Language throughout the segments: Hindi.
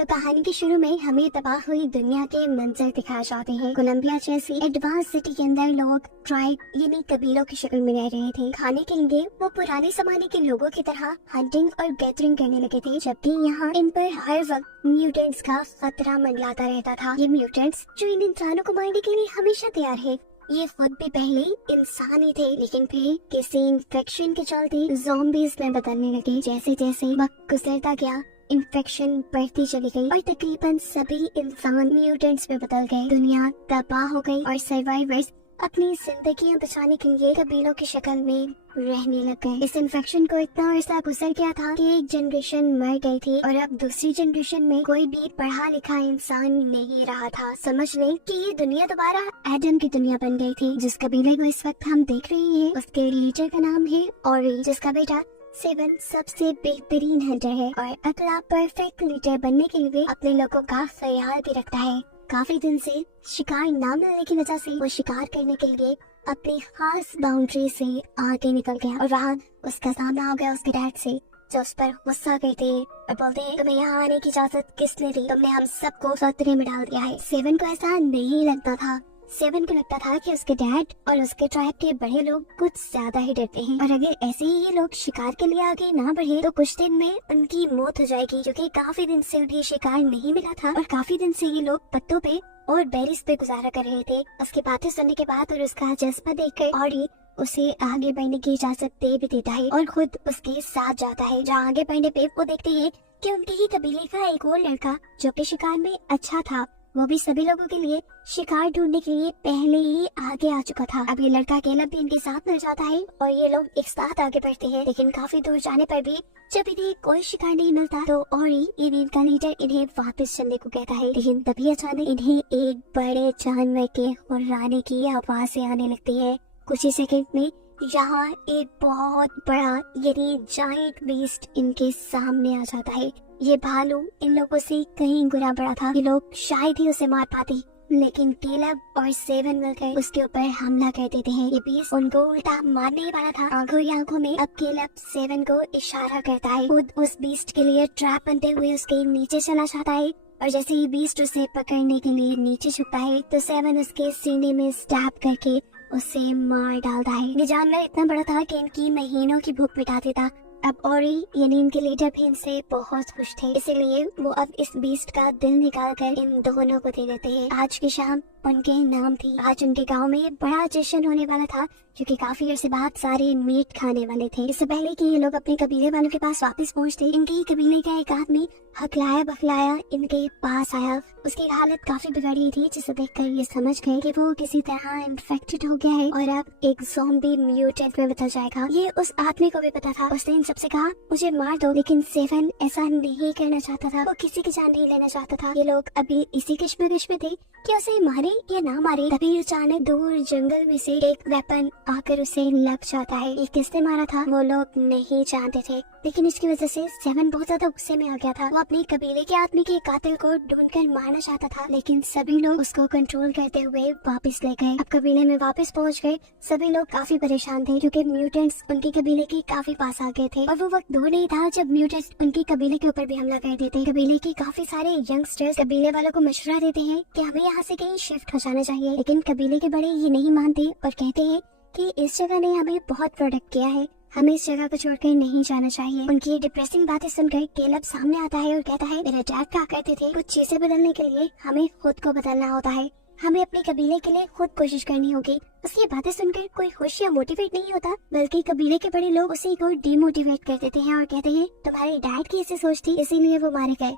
तो कहानी के शुरू में हमें तबाह हुई दुनिया के मंजर दिखाए जाते हैं। कोलंबिया जैसी एडवांस सिटी के अंदर लोग ट्राइब यानी कबीलों की शक्ल में रह रहे थे। खाने के लिए वो पुराने जमाने के लोगों की तरह हंटिंग और गैदरिंग करने लगे थे, जबकि यहाँ इन पर हर वक्त म्यूटेंट्स का खतरा मंडलाता रहता था। ये म्यूटेंट्स जो इन इंसानों को मारने के लिए हमेशा तैयार है, ये खुद भी पहले इंसान ही थे, लेकिन फिर किसी इन्फेक्शन के चलते ज़ॉम्बीज़ में बदलने लगे। जैसे जैसे वक्त गुजरता गया, इन्फेक्शन बढ़ती चली गई और तकरीबन सभी इंसान म्यूटेंट्स में बदल गए। दुनिया तबाह हो गई और सर्वाइवर्स अपनी जिंदगियां बचाने के लिए कबीलों की शक्ल में रहने लग गए। इस इन्फेक्शन को इतना अरसा गुजर गया था कि एक जनरेशन मर गई थी और अब दूसरी जनरेशन में कोई भी पढ़ा लिखा इंसान नहीं रहा था। समझ लें कि ये दुनिया दोबारा एडम की दुनिया बन गई थी। जिस कबीले को इस वक्त हम देख रहे हैं, उसके लीडर का नाम है ओरी, जिसका बेटा सेवन सबसे बेहतरीन हंटर है और अगला परफेक्ट लीडर बनने के लिए अपने लोगों का ख्याल भी रखता है। काफी दिन से शिकार न मिलने की वजह से वो शिकार करने के लिए अपनी खास बाउंड्री से आगे निकल गया और वहाँ उसका सामना हो गया उसके डैड से, जो उस पर गुस्सा करते और बोलते हैं, तुम्हें यहाँ आने की इजाजत किसने दी? तुमने हम सबको खतरे में डाल दिया है। सेवन को ऐसा नहीं लगता था। सेवन को लगता था कि उसके डैड और उसके ट्राइब के बड़े लोग कुछ ज्यादा ही डरते हैं और अगर ऐसे ही ये लोग शिकार के लिए आगे ना बढ़े तो कुछ दिन में उनकी मौत हो जाएगी, क्योंकि काफी दिन से उन्हें शिकार नहीं मिला था और काफी दिन से ये लोग पत्तों पे और बेरीज पे गुजारा कर रहे थे। उसकी बातें सुनने के बाद और उसका जज्बा देखकर ऑडी उसे आगे बढ़ने की इजाजत दे भी देता है और खुद उसके साथ जाता है। जहाँ आगे बढ़ने पे वो देखते हैं कि उनके ही कबीले का एक और लड़का जो कि शिकार में अच्छा था, वो भी सभी लोगों के लिए शिकार ढूंढने के लिए पहले ही आगे आ चुका था। अब ये लड़का केलब भी इनके साथ मिल जाता है और ये लोग एक साथ आगे बढ़ते हैं, लेकिन काफी दूर जाने पर भी जब इन्हें कोई शिकार नहीं मिलता तो ओरी ये इनका लीडर इन्हें वापस चलने को कहता है। लेकिन तभी अचानक इन्हें एक बड़े जानवर के हुर्राने की आवाज़ें आने लगती है। कुछ ही सेकंड में यहाँ एक बहुत बड़ा यानी जायंट बीस्ट इनके सामने आ जाता है। ये भालू इन लोगों से कहीं गुना बड़ा था। ये लोग शायद ही उसे मार पाते, लेकिन केलब और सेवन मिलकर उसके ऊपर हमला कर देते हैं। ये बीस्ट उनको उल्टा मारने ही वाला था। आंखों ही आंखों में अब केलब सेवन को इशारा करता है। खुद उस बीस्ट के लिए ट्रैप बनते हुए उसके नीचे चला जाता है और जैसे ही बीस्ट उसे पकड़ने के लिए नीचे झुकता है तो सेवन उसके सीने में स्टैब करके उसे मार डालता है। ये जानवर इतना बड़ा था कि इनकी महीनों की भूख मिटा देता। अब ओरी यानी इनके लीडर भी इनसे बहुत खुश थे, इसीलिए वो अब इस बीस्ट का दिल निकाल कर इन दोनों को दे देते हैं। आज की शाम उनके नाम थी। आज उनके गांव में बड़ा जश्न होने वाला था, क्योंकि काफी अरसे बाद सारे मीट खाने वाले थे। इससे पहले कि ये लोग अपने कबीले वालों के पास वापस पहुंचते, इनके ही कबीले का एक आदमी हकलाया बखलाया इनके पास आया। उसकी हालत काफी बिगड़ी थी, जिसे देखकर ये समझ गए कि वो किसी तरह इन्फेक्टेड हो गया है और अब एक ज़ॉम्बी म्यूटेंट में बदल जाएगा। ये उस आदमी को भी पता था। उसने इन सबसे कहा, मुझे मार दो, लेकिन सेवन ऐसा नहीं करना चाहता था। वो किसी की जान नहीं लेना चाहता था। ये लोग अभी इसी कश्मकश में थे कि उसे मारे या ना मारे। तभी अचानक दूर जंगल में से एक वेपन आकर उसे लग जाता है। ये किसने मारा था वो लोग नहीं जानते थे, लेकिन इसकी वजह से सेवन बहुत ज्यादा गुस्से में आ गया था। वो अपने कबीले के आदमी के कातिल को ढूंढकर मारना चाहता था, लेकिन सभी लोग उसको कंट्रोल करते हुए वापस ले गए। अब कबीले में वापस पहुंच गए। सभी लोग काफी परेशान थे, क्योंकि म्यूटेंट्स उनके कबीले के काफी पास आ गए थे और वो वक्त दूर नहीं था जब म्यूटेंट्स उनके कबीले के ऊपर भी हमला कर देते। कबीले के काफी सारे यंगस्टर्स कबीले वालों को मशवरा देते हैं कि हमें यहाँ से कहीं शिफ्ट हो जाना चाहिए, लेकिन कबीले के बड़े ये नहीं मानते और कहते हैं कि इस जगह ने हमें बहुत प्रोटेक्ट किया है, हमें इस जगह को छोड़कर नहीं जाना चाहिए। उनकी डिप्रेसिंग बातें सुनकर केलब सामने आता है और कहता है, मेरे डैड कहा करते थे, कुछ चीजें बदलने के लिए हमें खुद को बदलना होता है, हमें अपने कबीले के लिए खुद कोशिश करनी होगी। उसकी बातें सुनकर कोई खुश या मोटिवेट नहीं होता, बल्कि कबीले के बड़े लोग उसे को डिमोटिवेट कर देते हैं और कहते हैं, तुम्हारे डैड की ऐसी सोच थी, इसीलिए वो मारे गए।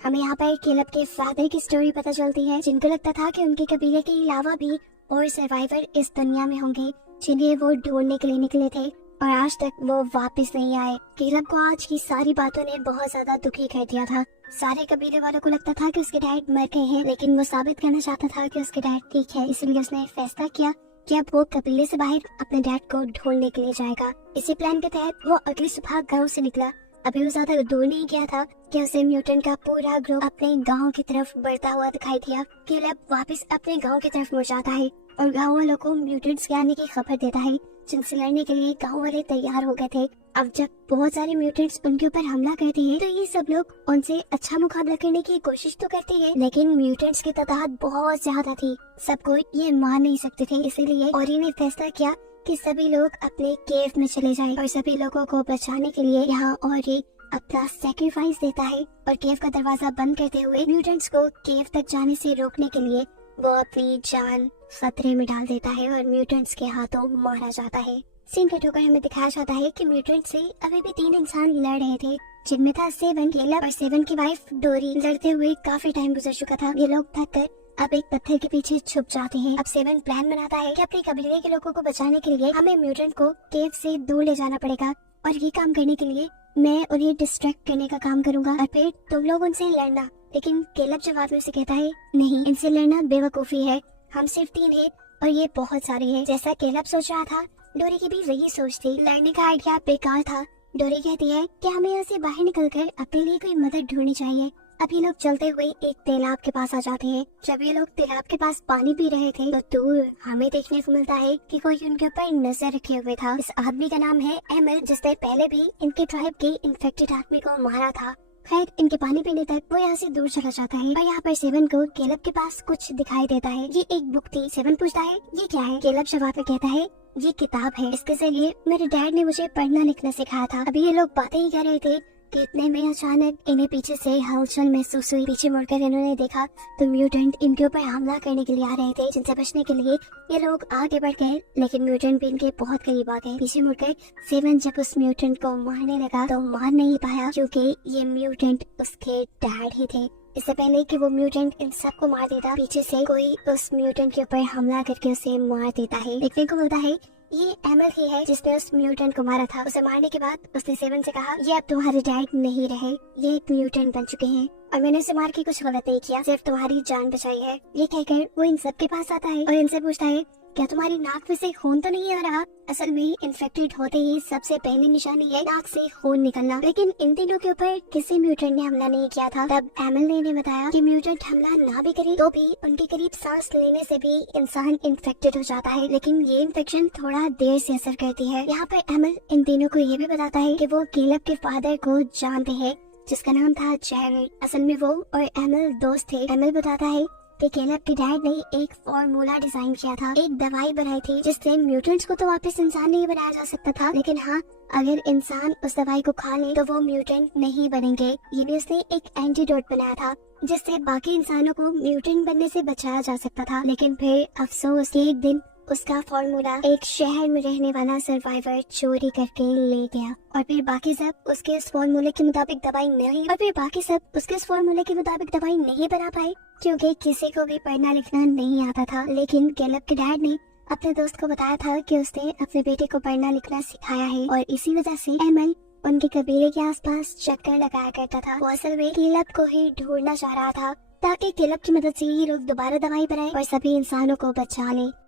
हमें यहाँ पर केलब के फादर की स्टोरी पता चलती है, जिनको लगता था कि उनके कबीले के अलावा भी और सर्वाइवर इस दुनिया में होंगे जिन्हें वो ढूंढने के लिए निकले थे और आज तक वो वापस नहीं आए। केलब को आज की सारी बातों ने बहुत ज्यादा दुखी कर दिया था। सारे कबीले वालों को लगता था कि उसके डैड मर गए हैं, लेकिन वो साबित करना चाहता था कि उसके डैड ठीक है। इसलिए उसने फैसला किया कि अब वो कबीले से बाहर अपने डैड को ढूंढने के लिए जाएगा। इसी प्लान के तहत वो अगली सुबह गाँव से निकला। अभी वो ज्यादा दूर नहीं गया था कि उसे म्यूटेंट का पूरा ग्रुप अपने गांव की तरफ बढ़ता हुआ दिखाई दिया। केलब वापस अपने गांव की तरफ मुड़ जाता है और गांव वालों को म्यूटेंट्स के आने की खबर देता है। जिनसे लड़ने के लिए गांव वाले तैयार हो गए थे। अब जब बहुत सारे म्यूटेंट्स उनके ऊपर हमला करते हैं तो ये सब लोग उनसे अच्छा मुकाबला करने की कोशिश तो करते हैं, लेकिन म्यूटेंट्स की तादाद बहुत ज्यादा थी, सबको ये मार नहीं सकते थे। इसीलिए ओरी ने फैसला किया कि सभी लोग अपने केव में चले जाएं और सभी लोगों को बचाने के लिए यहाँ ओरी अपना सैक्रिफाइस देता है और केव का दरवाजा बंद करते हुए म्यूटेंट्स को केव तक जाने से रोकने के लिए वो अपनी जान खतरे में डाल देता है और म्यूटेंट्स के हाथों मारा जाता है। सीन कट होकर हमें दिखाया जाता है कि म्यूटेंट से अभी भी 3 इंसान लड़ रहे थे, जिनमें था सेवन, केलब और सेवन की वाइफ डोरी। लड़ते हुए काफी टाइम गुजर चुका था, ये लोग थक कर अब एक पत्थर के पीछे छुप जाते हैं। अब सेवन प्लान बनाता है कि अपने कबीले के लोगों को बचाने के लिए हमें म्यूटेंट को केव से दूर ले जाना पड़ेगा और ये काम करने के लिए मैं उन्हें डिस्ट्रैक्ट करने का काम करूंगा और फिर तुम लोग उनसे लड़ना। लेकिन केलब जवाब में उसे कहता है, नहीं, इनसे लड़ना बेवकूफी है, हम सिर्फ 3 हैं और ये बहुत सारे हैं। जैसा केलब सोच रहा था, डोरी की भी वही सोच थी। लड़ने का आइडिया बेकार था। डोरी कहती है कि हमें यहाँ से बाहर निकलकर अपने लिए कोई मदद ढूंढनी चाहिए। अब ये लोग चलते हुए एक तालाब के पास आ जाते हैं। जब ये लोग तालाब के पास पानी पी रहे थे तो दूर हमें देखने को मिलता है कि कोई उनके ऊपर नजर रखे हुए था। इस आदमी का नाम है एमल, जिसने पहले भी इनके ट्राइब के इन्फेक्टेड आदमी को मारा था। खैर, इनके पानी पीने तक वो यहाँ से दूर चला जाता है और यहाँ पर सेवन को केलब के पास कुछ दिखाई देता है। ये एक बुक थी। सेवन पूछता है, ये क्या है? केलब जवाब में कहता है, ये किताब है, इसके जरिए मेरे डैड ने मुझे पढ़ना लिखना सिखाया था। अभी ये लोग बातें ही कर रहे थे कि इतने में अचानक इन्हें पीछे से हलचल महसूस हुई। पीछे मुड़कर इन्होंने देखा तो म्यूटेंट इनके ऊपर हमला करने के लिए आ रहे थे, जिनसे बचने के लिए ये लोग आगे बढ़ गए, लेकिन म्यूटेंट भी इनके बहुत करीब आ गए। पीछे मुड़कर सेवन जब उस म्यूटेंट को मारने लगा तो मार नहीं पाया, क्योंकि ये म्यूटेंट उसके डैड ही थे। इससे पहले कि वो म्यूटेंट इन सबको मार देता, पीछे से कोई उस म्यूटेंट के ऊपर हमला करके उसे मार देता है। देखने को मिलता है ये एमल ही है जिसने उस म्यूटेंट को मारा था। उसे मारने के बाद उसने सेवन से कहा, ये अब तुम्हारे डैड नहीं रहे, ये एक म्यूटेंट बन चुके हैं और मैंने उसे मार के कुछ गलत नहीं किया, सिर्फ तुम्हारी जान बचाई है। ये कहकर वो इन सब के पास आता है और इनसे पूछता है, क्या तुम्हारी नाक में से खून तो नहीं आ रहा? असल में इन्फेक्टेड होते ही सबसे पहली निशानी है नाक से खून निकलना, लेकिन इन तीनों के ऊपर किसी म्यूटेंट ने हमला नहीं किया था। तब एमल ने इन्हें बताया कि म्यूटेंट हमला ना भी करे तो भी उनके करीब सांस लेने से भी इंसान इन्फेक्टेड हो जाता है, लेकिन ये इन्फेक्शन थोड़ा देर से असर करती है। यहाँ पर एमल इन तीनों को ये भी बताता है कि वो केलब के फादर को जानते हैं, जिसका नाम था जैरेड। असल में वो और एमल दोस्त थे। एमल बताता है कि केलब के डैड ने एक फॉर्मूला डिजाइन किया था, एक दवाई बनाई थी जिससे म्यूटेंट्स को तो वापस इंसान नहीं बनाया जा सकता था, लेकिन हाँ, अगर इंसान उस दवाई को खा ले तो वो म्यूटेंट नहीं बनेंगे। ये भी उसने एक एंटीडोट बनाया था जिससे बाकी इंसानों को म्यूटेंट बनने से बचाया जा सकता था। लेकिन फिर अफसोस कि एक दिन उसका फॉर्मूला एक शहर में रहने वाला सर्वाइवर चोरी करके ले गया और फिर बाकी सब उसके उस फॉर्मूले के मुताबिक दवाई नहीं बना पाए, क्योंकि किसी को भी पढ़ना लिखना नहीं आता था। लेकिन केलब के डैड ने अपने दोस्त को बताया था कि उसने अपने बेटे को पढ़ना लिखना सिखाया है और इसी वजह से एमल उनके कबीले के आसपास चक्कर लगाया करता था। वो असल में केलब को ही ढूंढना चाह रहा था ताकि केलब की मदद से ये लोग दोबारा दवाई बनाए और सभी इंसानों को बचा ले।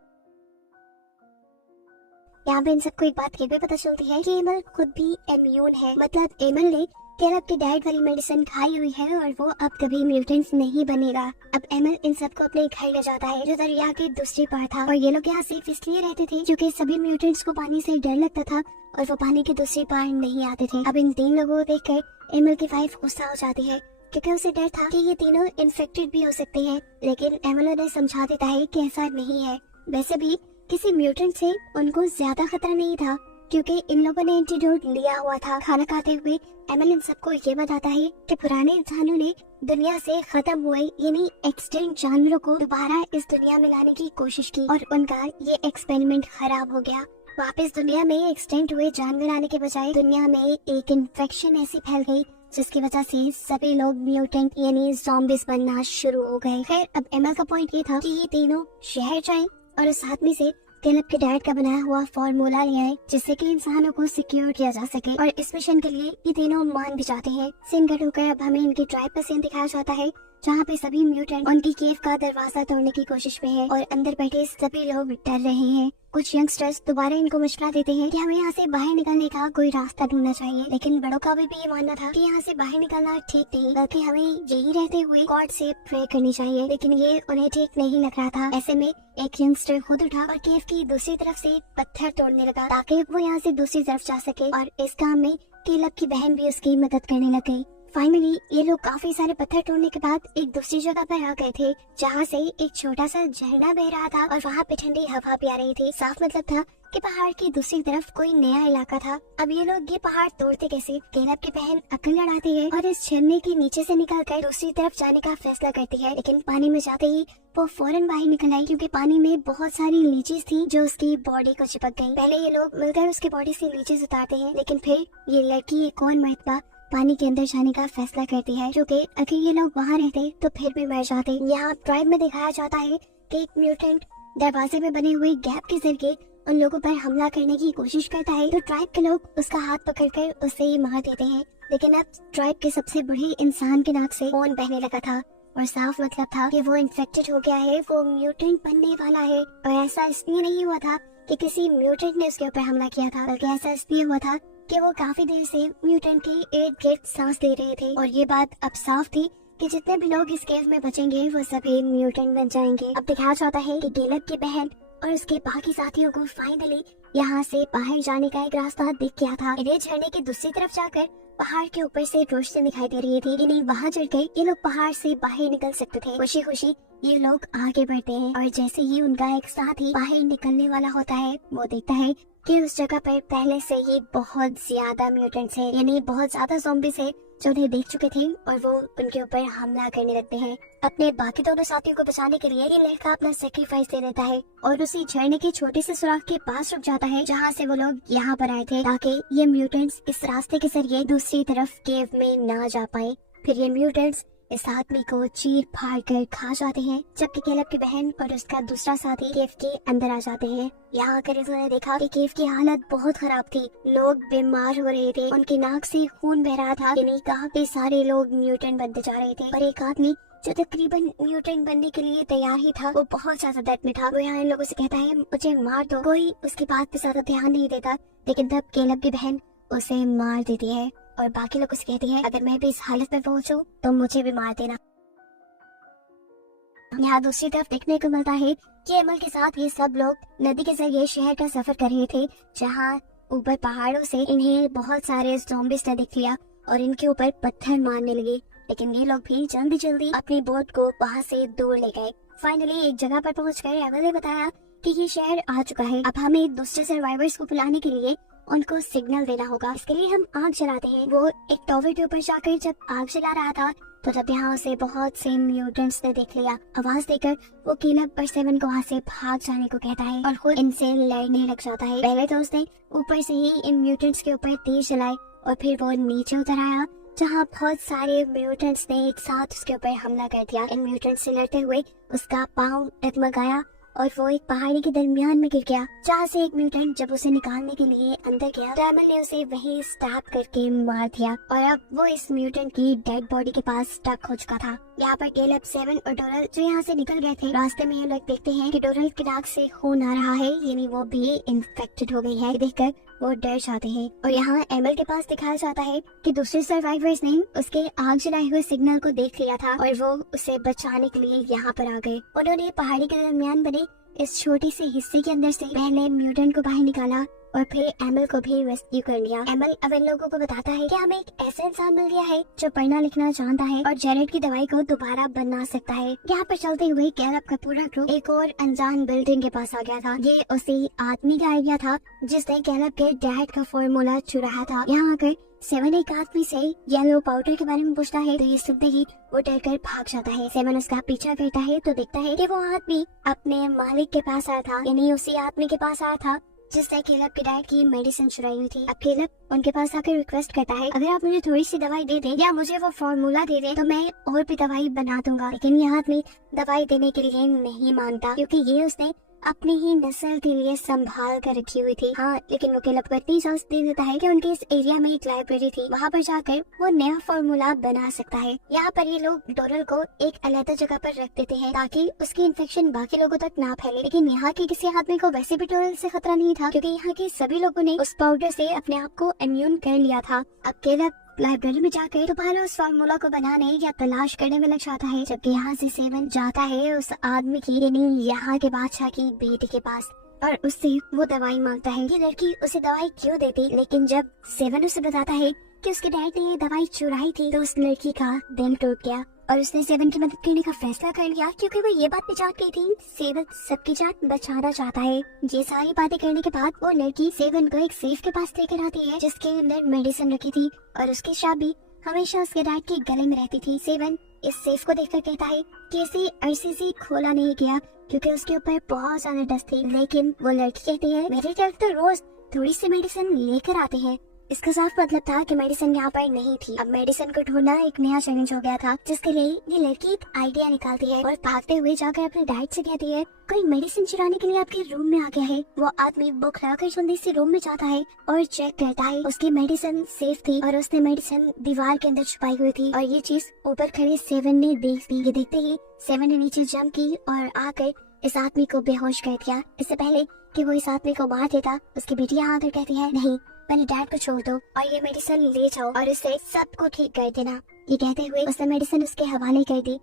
यहाँ पे इन सबको एक बात ये भी पता चलती है कि एमल खुद भी इम्यून है, मतलब एमल ने केलब के डैड वाली मेडिसिन खाई हुई है और वो अब कभी म्यूटेंट्स नहीं बनेगा। अब एमल इन सबको अपने घर ले जाता है जो दरिया के दूसरी पार था और ये लोग यहाँ सिर्फ इसलिए रहते थे क्योंकि सभी म्यूटेंट्स को पानी से डर लगता था और वो पानी के दूसरी पार नहीं आते थे। अब इन 3 लोगों को देखकर एमल की वाइफ गुस्सा हो जाती है क्योंकि उसे डर था कि ये तीनों इन्फेक्टेड भी हो सकते हैं, लेकिन एमल उन्हें समझा देता है कि ऐसा नहीं है। वैसे भी किसी म्यूटेंट से उनको ज्यादा खतरा नहीं था क्योंकि इन लोगों ने एंटीडोट लिया हुआ था। खाना खाते हुए एमल इन सबको ये बताता है कि पुराने इंसानों ने दुनिया से खत्म हुए यानी एक्सटिंक्ट जानवरों को दोबारा इस दुनिया में लाने की कोशिश की और उनका ये एक्सपेरिमेंट खराब हो गया। वापस दुनिया में एक्सटिंक्ट हुए जानवर आने के बजाय दुनिया में एक इन्फेक्शन ऐसी फैल गई जिसकी वजह से सभी लोग म्यूटेंट यानी ज़ॉम्बीज बनना शुरू हो गए। खैर, अब एमल का पॉइंट ये था कि ये तीनों शहर जाएं और उस आदमी से केलब के डैड का बनाया हुआ फॉर्मूला ले आए जिससे कि इंसानों को सिक्योर किया जा सके और इस मिशन के लिए ये तीनों मान भी जाते हैं। सीन कट होकर अब हमें इनकी ट्राइब का सीन दिखाया जाता है जहाँ पे सभी म्यूटेंट उनकी केव का दरवाजा तोड़ने की कोशिश में है और अंदर बैठे सभी लोग डर रहे हैं। कुछ यंगस्टर्स दोबारा इनको मशवरा देते हैं कि हमें यहाँ से बाहर निकलने का कोई रास्ता ढूंढना चाहिए, लेकिन बड़ों का भी ये मानना था कि यहाँ से बाहर निकलना ठीक नहीं, बल्कि हमें यही रहते हुए गॉड से प्रे करनी चाहिए। लेकिन ये उन्हें ठीक नहीं लग रहा था। ऐसे में एक यंगस्टर खुद उठा और केव की दूसरी तरफ से पत्थर तोड़ने लगा ताकि वो यहाँ से दूसरी तरफ जा सके, और इस काम में केलब की बहन भी उसकी मदद करने लग गई। फाइनली ये लोग काफी सारे पत्थर तोड़ने के बाद एक दूसरी जगह पर आ गए थे, जहाँ से एक छोटा सा झरना बह रहा था और वहाँ पे ठंडी हवा भी आ रही थी। साफ मतलब था कि पहाड़ की दूसरी तरफ कोई नया इलाका था। अब ये लोग ये पहाड़ तोड़ते कैसे? केलब की बहन अक्ल लड़ाती है और इस झरने के नीचे से निकलकर दूसरी तरफ जाने का फैसला करती है, लेकिन पानी में जाते ही वो फौरन बाहर निकल आई, क्योंकि पानी में बहुत सारी लीचीज थी जो उसकी बॉडी को चिपक गयी। पहले ये लोग मिलकर उसकी बॉडी से लीचीज उतारते हैं, लेकिन फिर ये लड़की एक और मर्तबा पानी के अंदर जाने का फैसला करती है, जो कि अगर ये लोग वहाँ रहते तो फिर भी मर जाते। यहाँ ट्राइब में दिखाया जाता है कि एक म्यूटेंट दरवाजे में बने हुए गैप के जरिए उन लोगों पर हमला करने की कोशिश करता है, तो ट्राइब के लोग उसका हाथ पकड़कर उसे ही मार देते हैं। लेकिन अब ट्राइब के सबसे बड़े इंसान के नाक से खून बहने लगा था और साफ मतलब था कि वो इन्फेक्टेड हो गया है, वो म्यूटेंट बनने वाला है। और ऐसा इसलिए नहीं हुआ था कि किसी म्यूटेंट ने उसके ऊपर हमला किया था, बल्कि ऐसा इसलिए हुआ था कि वो काफी देर से म्यूटेंट के इर्द गिर्द सांस ले रहे थे, और ये बात अब साफ थी कि जितने भी लोग इस केव में बचेंगे वो सभी म्यूटेंट बन जाएंगे। अब दिखाया जाता है कि केलब की बहन और उसके बाकी साथियों को फाइनली यहाँ से बाहर जाने का एक रास्ता दिख गया था। इन्हें झरने की दूसरी तरफ जाकर पहाड़ के ऊपर से रोशनी दिखाई दे रही थी। इन्हें वहाँ चढ़कर ये लोग पहाड़ से बाहर निकल सकते थे। खुशी खुशी ये लोग आगे बढ़ते हैं, और जैसे ही उनका एक साथी बाहर निकलने वाला होता है, वो देखता है कि उस जगह पर पहले से ही बहुत ज्यादा म्यूटेंट्स हैं, यानी बहुत ज्यादा ज़ॉम्बीज़ हैं जो उन्हें देख चुके थे, और वो उनके ऊपर हमला करने लगते हैं। अपने बाकी दोनों साथियों को बचाने के लिए ये लड़का अपना सेक्रीफाइस दे देता है और उसी झरने के छोटे से सुराख के पास रुक जाता है जहाँ से वो लोग यहाँ पर आए थे, ताकि ये म्यूटेंट्स इस रास्ते के जरिए दूसरी तरफ केव में ना जा पाए। फिर ये म्यूटेंट्स इस आदमी को चीर फाड़ कर खा जाते हैं, जबकि केलब की बहन और उसका दूसरा साथी केव के अंदर आ जाते हैं। यहाँ आकर इन्होंने देखा कि केव की हालत बहुत खराब थी, लोग बीमार हो रहे थे, उनकी नाक से खून बह रहा था, यानी काफी सारे लोग म्यूटेंट बनते जा रहे थे। और एक आदमी जो तकरीबन म्यूटेंट बनने के लिए तैयार ही था, वो बहुत ज्यादा दर्द में था। वो यहाँ इन लोगों से कहता है मुझे मार दो। कोई उसकी बात पे ज्यादा ध्यान नहीं देता, लेकिन तब केलब की बहन उसे मार देती है और बाकी लोग उसे कहती है अगर मैं भी इस हालत में पहुंचूं तो मुझे भी मार देना। यहाँ दूसरी तरफ देखने को मिलता है कि एमल के साथ ये सब लोग नदी के जरिए शहर का सफर कर रहे थे, जहाँ ऊपर पहाड़ों से इन्हें बहुत सारे ज़ॉम्बीज़ ने देख लिया और इनके ऊपर पत्थर मारने लगे। लेकिन ये लोग भी जल्दी जल्दी अपनी बोट को वहाँ से दूर ले गए। फाइनली एक जगह पर पहुंचकर एमल ने बताया कि ये शहर आ चुका है, अब हमें दूसरे सर्वाइवर्स को बुलाने के लिए उनको सिग्नल देना होगा। इसके लिए हम आग जलाते हैं। वो एक टॉवर के ऊपर जाकर जब आग जला रहा था तो तब यहाँ उसे बहुत से म्यूटेंट्स ने देख लिया। आवाज देकर वो केलब और सेवन को वहाँ से भाग जाने को कहता है और खुद इनसे लड़ने लग जाता है। पहले तो उसने ऊपर से ही इन म्यूटेंट्स के ऊपर तीर चलाए और फिर वो नीचे उतर आया, जहाँ बहुत सारे म्यूटेंट्स ने एक साथ उसके ऊपर हमला कर दिया। इन म्यूटेंट्स से लड़ते हुए उसका पाँव डगमगाया और वो एक पहाड़ी के दरमियान में गिर गया, जहाँ से एक म्यूटेंट जब उसे निकालने के लिए अंदर गया तो एमल ने उसे वहीं स्टैब करके मार दिया और अब वो इस म्यूटेंट की डेड बॉडी के पास स्टक हो चुका था। यहाँ पर केलब, सेवन और डोरल जो यहाँ से निकल गए थे, रास्ते में ये लोग देखते हैं कि डोरल के नाक से खून आ रहा है, यानी वो भी इन्फेक्टेड हो गई है। देखकर वो डर जाते हैं और यहाँ एमल के पास दिखाया जाता है कि दूसरे सर्वाइवर्स ने उसके आग जलाए हुए सिग्नल को देख लिया था और वो उसे बचाने के लिए यहाँ पर आ गए। उन्होंने पहाड़ी के दरमियान बने इस छोटी सी हिस्से के अंदर से पहले म्यूटेंट को बाहर निकाला और फिर एमल को भी रेस्क्यू कर लिया। एमल अब इन लोगों को बताता है कि हमें एक ऐसा इंसान मिल गया है जो पढ़ना लिखना जानता है और जेरेड की दवाई को दोबारा बना सकता है। यहाँ पर चलते हुए केलब का पूरा ग्रुप एक और अनजान बिल्डिंग के पास आ गया था। ये उसी आदमी का आइडिया था जिसने केलब के डैड का फॉर्मूला चुराया था। यहाँ आकर सेवन एक आदमी से येलो पाउडर के बारे में पूछता है तो ये सुनते ही वो डर कर भाग जाता है। सेवन उसका पीछा करता है तो देखता है कि वो आदमी अपने मालिक के पास आया था, यानी उसी आदमी के पास आया था जिसने केलब के डैड की मेडिसिन चुराई हुई थी। अब केलब उनके पास आकर रिक्वेस्ट करता है अगर आप मुझे थोड़ी सी दवाई दे दें या मुझे वो फॉर्मूला दे दें तो मैं और भी दवाई बना दूंगा। लेकिन ये आदमी दवाई देने के लिए नहीं मानता, क्योंकि ये उसने अपनी ही नस्ल के लिए संभाल कर रखी हुई थी। हाँ, लेकिन वो केलब को इतनी इजाजत दे देता है कि उनके इस एरिया में एक लाइब्रेरी थी, वहाँ पर जाकर वो नया फॉर्मूला बना सकता है। यहाँ पर ये लोग डोरल को एक अलग जगह पर रख देते हैं ताकि उसकी इन्फेक्शन बाकी लोगों तक ना फैले। लेकिन यहाँ के किसी आदमी को वैसे भी डोरल से खतरा नहीं था, क्योंकि यहाँ के सभी लोगों ने उस पाउडर से अपने आप को इम्यून कर लिया था। अब केलब लाइब्रेरी में जाकर दोबारा उस फार्मूला को बनाने या तलाश करने में लग जाता है, जबकि यहाँ से सेवन जाता है उस आदमी की यानी यहाँ के बादशाह की बेटी के पास और उससे वो दवाई मांगता है। ये लड़की उसे दवाई क्यों देती, लेकिन जब सेवन उसे बताता है कि उसके डैड ने ये दवाई चुराई थी तो उस लड़की का दिल टूट गया और उसने सेवन की मदद करने का फैसला कर लिया, क्योंकि वो ये बात भी जान गई थी सेवन सबकी जान बचाना चाहता है। ये सारी बातें करने के बाद वो लड़की सेवन को एक सेफ के पास लेकर आती है जिसके अंदर मेडिसिन रखी थी और उसकी चाबी हमेशा उसके डैड के गले में रहती थी। सेवन इस सेफ को देखकर कहता है कि इसे अरसे से खोला नहीं गया क्योंकि उसके ऊपर बहुत ज्यादा डस्ट थी, लेकिन वो लड़की कहती है मेरे डैड तो रोज थोड़ी सी मेडिसिन लेकर आते हैं। इसका साफ मतलब था कि मेडिसिन यहाँ पर नहीं थी। अब मेडिसिन को ढूंढना एक नया चैलेंज हो गया था, जिसके लिए ये लड़की एक आइडिया निकालती है और भागते हुए जाकर अपने डैड से कहती है कोई मेडिसिन चुराने के लिए आपके रूम में आ गया है। वो आदमी बुक लाकर जल्दी से रूम में जाता है और चेक करता है उसकी मेडिसिन सेफ थी और उसने मेडिसिन दीवार के अंदर छुपाई हुई थी और ये चीज ऊपर खड़े सेवन ने देख ली। ये देखते ही सेवन ने नीचे जंप की और आकर इस आदमी को बेहोश कर दिया। इससे पहले कि वो इस आदमी को मार देता, उसकी बेटी यहाँ आकर कहती है नहीं, मेरे डैड को छोड़ दो और ये मेडिसिन ले जाओ और इससे सबको ठीक कर देना। ये कहते हुए उसने मेडिसिन उसके हवाले कर दी।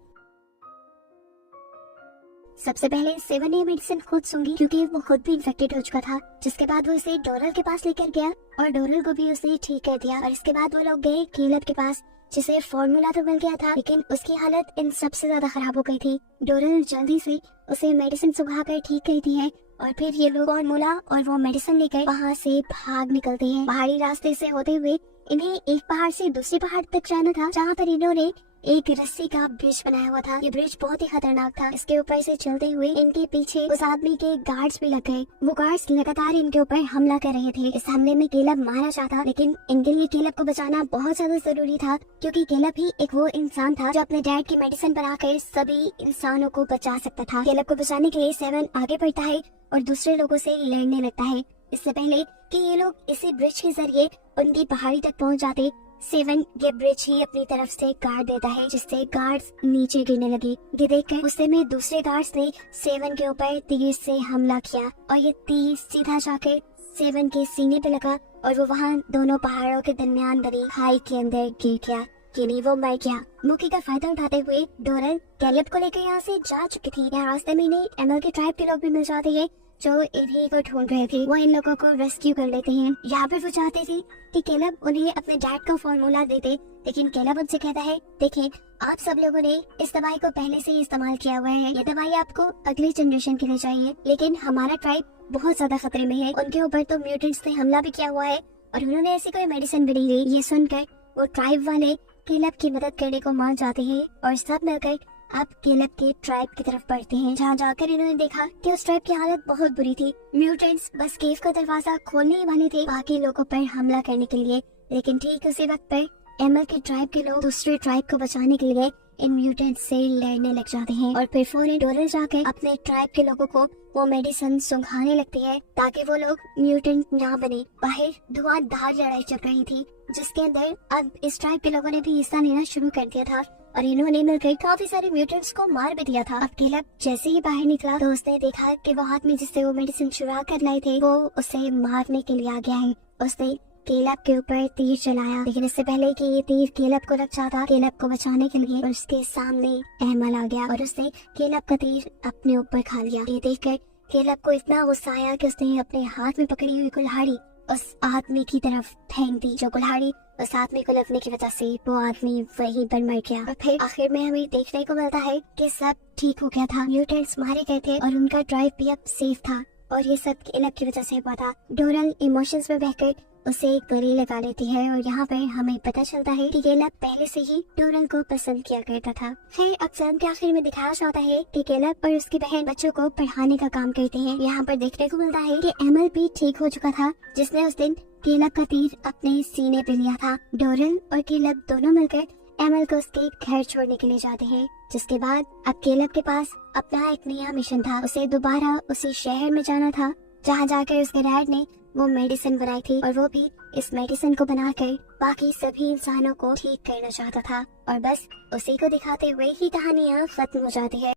सबसे पहले सेवन ने मेडिसिन खुद सूंघी क्योंकि वो खुद भी इन्फेक्टेड हो चुका था, जिसके बाद वो उसे डोरल के पास लेकर गया और डोरल को भी उसने ठीक कर दिया। और इसके बाद वो लोग गए केलब के पास, जिसे फॉर्मूला तो मिल गया था लेकिन उसकी हालत इन सबसे ज्यादा खराब हो गई थी। डोरल जल्दी से उसे मेडिसिन सुंघाकर ठीक करती है और फिर ये लोग फॉर्मूला और वो मेडिसिन लेकर वहाँ से भाग निकलते हैं। पहाड़ी रास्ते से होते हुए इन्हें एक पहाड़ से दूसरे पहाड़ तक जाना था, जहाँ पर इन्होंने एक रस्सी का ब्रिज बनाया हुआ था। ये ब्रिज बहुत ही खतरनाक था। इसके ऊपर से चलते हुए इनके पीछे उस आदमी के गार्ड्स भी लग गए। वो गार्ड्स लगातार इनके ऊपर हमला कर रहे थे। इस हमले में केलब मारा जाता, लेकिन इनके लिए केलब को बचाना बहुत ज्यादा जरूरी था, क्योंकि केलब ही एक वो इंसान था जो अपने डैड की मेडिसिन बनाकर सभी इंसानों को बचा सकता था। केलब को बचाने के लिए सेवन आगे बढ़ता है और दूसरे लोगों से लड़ने लगता है। इससे पहले कि ये लोग इसी ब्रिज के जरिए उनकी पहाड़ी तक पहुंच जाते, सेवन ये ब्रिज ही अपनी तरफ से गार्ड देता है, जिससे गार्ड्स नीचे गिरने लगे। ये देखकर गुस्से में दूसरे गार्ड्स ने सेवन के ऊपर तीर से हमला किया और ये तीर सीधा जाकर सेवन के सीने पे लगा और वो वहाँ दोनों पहाड़ों के दरमियान बनी खाई के अंदर गिर गया। नहीं, वो मर गया। मौके का फायदा उठाते हुए डोरल कैलेब को लेकर यहाँ से जा चुकी थी। यहाँ रास्ते में इन्हें एमएल के ट्राइब के लोग भी मिल जाते हैं जो इन्हीं को ढूंढ रहे थे। वो इन लोगों को रेस्क्यू कर लेते हैं। यहाँ पर वो चाहते थे कि कैलेब उन्हें अपने डैड का फॉर्मूला दे दे, लेकिन कैलेब उनसे कहता है देखिए, आप सब लोगों ने इस दवाई को पहले से ही इस्तेमाल किया हुआ है। ये दवाई आपको अगली जनरेशन के लिए चाहिए, लेकिन हमारा ट्राइब बहुत ज्यादा खतरे में है। उनके ऊपर तो म्यूटेंट्स ने हमला भी किया हुआ है और उन्होंने ऐसी कोई मेडिसिन भी नहीं ली। ये सुनकर वो ट्राइब वाले केलब की मदद करने को मान जाते हैं और सब मिलकर अब केलब के ट्राइब की तरफ बढ़ते हैं, जहाँ जाकर इन्होंने देखा कि उस ट्राइब की हालत बहुत बुरी थी। म्यूटेंट्स बस केव का दरवाजा खोलने ही वाले थे बाकी लोगों पर हमला करने के लिए, लेकिन ठीक उसी वक्त पर एमएल के ट्राइब के लोग दूसरे ट्राइब को बचाने के लिए इन म्यूटेंट्स से लड़ने लग जाते हैं और फिर फौरन डोरल जाकर अपने ट्राइब के लोगों को वो मेडिसिन सुंघाने लगती है ताकि वो लोग म्यूटेंट ना बने। बाहर धुआंधार लड़ाई चल रही थी, जिसके अंदर अब इस ट्राइब के लोगों ने भी हिस्सा लेना शुरू कर दिया था और इन्होंने मिलकर काफी सारे म्यूटेंट्स को मार भी दिया था। अब केलब जैसे ही बाहर निकला तो उसने देखा कि वो हाथ में जिससे वो मेडिसिन चुरा कर लाए थे वो उसे मारने के लिए आ गया है। उसने केलब के ऊपर तीर चलाया, लेकिन इससे पहले कि ये तीर केलब को लग जाता, केलब को बचाने के लिए उसके सामने एमएल आ गया और उसने केलब का तीर अपने ऊपर खा लिया। ये देखकर केलब को इतना गुस्सा आया कि उसने अपने हाथ में पकड़ी हुई कुल्हाड़ी उस आदमी की तरफ फेंक दी। जो कुल्हाड़ी उस आदमी को लगने की वजह से वो आदमी वहीं पर मर गया। और फिर आखिर में हमें देखने को मिलता है कि सब ठीक हो गया था। म्यूटेंट्स मारे गए थे और उनका ड्राइव भी अब सेफ था और ये सब केलब की वजह से हुआ था। डोरल इमोशंस में बहकर उसे गले लगा लेती है और यहाँ पर हमें पता चलता है कि केलब पहले से ही डोरल को पसंद किया करता था। फिर अब फिल्म के आखिर में दिखाया जाता है कि केलब और उसकी बहन बच्चों को पढ़ाने का काम करते हैं। यहाँ पर देखने को मिलता है कि एमएल भी ठीक हो चुका था, जिसने उस दिन केलब का तीर अपने सीने पे लिया था। डोरल और केलब दोनों मिलकर एमएल को उसके घर छोड़ने के लिए जाते हैं। जिसके बाद अब केलब के पास अपना एक नया मिशन था। उसे दोबारा उसी शहर में जाना था जहाँ जाकर उसके डैड ने वो मेडिसिन बनाई थी, और वो भी इस मेडिसिन को बनाकर बाकी सभी इंसानों को ठीक करना चाहता था। और बस उसी को दिखाते हुए ही कहानी यहाँ खत्म हो जाती है।